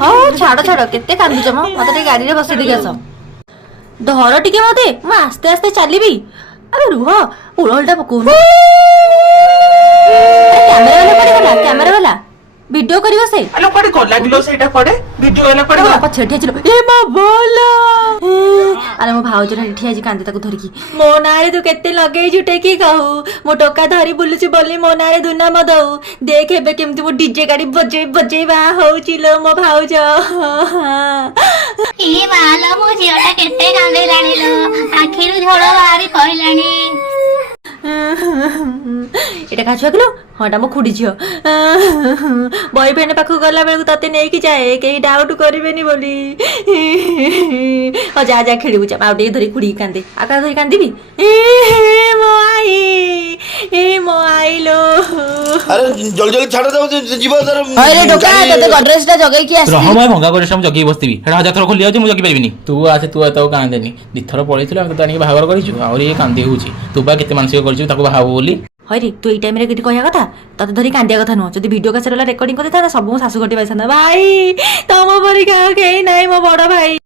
ହଉ ଛାଡ ଛାଡ କେତେ କାନ୍ଦୁଛ ମ ମତେ ଟିକେ ଗାଡିରେ ବସେଇ ଦେଇକି ଆସ ଧର ଟିକେ ମତେ ମୁଁ ଆସ୍ତେ ଆସ୍ତେ ଚାଲିବି ଆରେ ରୁହ ଉଳଟା ପକଉନି କ୍ୟାମେରା ବାଲା ଭିଡିଓ କରିବ ସେ ଆଲୋ କୁଆଡେ ଗଲା କିଲୋ ସେଇଟା କୁଆଡେ ଭିଡିଓ ହେଲା କୁଆଡେ ଗଲା ପଛରେ ଠିଆ ছিল ଏ ମା ଭଲ ଆରେ ମୋ ଭାଉଜଟା ଠିଆ ହେଇଛି କାନ୍ଦେ ତାକୁ ଧରିକି ମୋ ନାଁରେ ତୁ କେତେ ଲଗେଇଛୁ ଟେକି କହୁ ମୋ ଟୋକା ଧରି ବୁଲୁଛି ବୋଲି ମୋ ନାଁରେ ଦୁନାମ ଦଉ ଦେଖ ଏବେ କେମିତି ମୋ ଡିଜେ ଗାଡି ବଜେଇ ବଜେଇ ବାହା ହଉଛି ଲୋ ମୋ ଭାଉଜ ମାଲୋ ମୋ ଝିଅଟା କେତେ କାନ୍ଦିଲାଣି ଲୋ ଆଖିରୁ ଝୋଳ ବାହାରି କହିଲାଣି। ଏଟା କାହା ଛୁଆ କିଲୋ ହଁ ଏଟା ମୋ ଖୁଡି ଝିଅ ବୟଫ୍ରେଣ୍ଡ ପାଖକୁ ଗଲା ବେଳକୁ ତତେ ନେଇକି ଯାଏ କେହି ଡାଉଟ କରିବେନି ବୋଲି ହଉ ଯା ଯା ଖେଳିବୁ ଯା ଆଉ ଟିକେ ଧରି ଖୁଡିକି କାନ୍ଦେ ଆଉ କାହା ଧରି କାନ୍ଦିବି ମୋ ଆଇ ମୋ ଆଇଲୋ ଆରେ ଜଲ୍ଦି ଜଲ୍ଦି ଛାଡ ଯାଉ ଯିବ ଆରେ ଟୋକା ତତେ ଗଡରେଜଟା ଜଗେଇକି ଆସିବି ରହ ମୁଁ ଭଙ୍ଗା ଗଡରେଜ ମୁଁ ଜଗିକି ବସିଥିବି ହେଟା ହଜାର ଥର ଖୋଲି ଯାଉଛି ମୁଁ ଜଗି ପାରିବିନି ତୁ ଆସେ ତୁ ଏତେ କାନ୍ଦେନି ଦିଥର ପଳେଇଥିଲୁ ଆମେ ତ ଆଣିକି ବାହାଘର କରିଛୁ ଆହୁରି କାନ୍ଦି ହଉଛି ତୁ ବା କେତେ ମାନସିକ କରିଛୁ ତାକୁ ବାହା ହବ ବୋଲି ହଇରେ ତୁ ଏଇ ଟାଇମରେ କିଛି କହିବା କଥା ତତେ ଧରି କାନ୍ଦିବା କଥା ନୁହଁ ଯଦି ଭିଡିଓ କାସେଟ୍ ରେକର୍ଡିଂ କରିଥାନ୍ତା ସବୁ ଶାଶୁ ଘଟି ପାଇଥାନ୍ତା ଭାଇ ତମ ପରିକା କେହି ନାହିଁ ମୋ ବଡ ଭାଇ।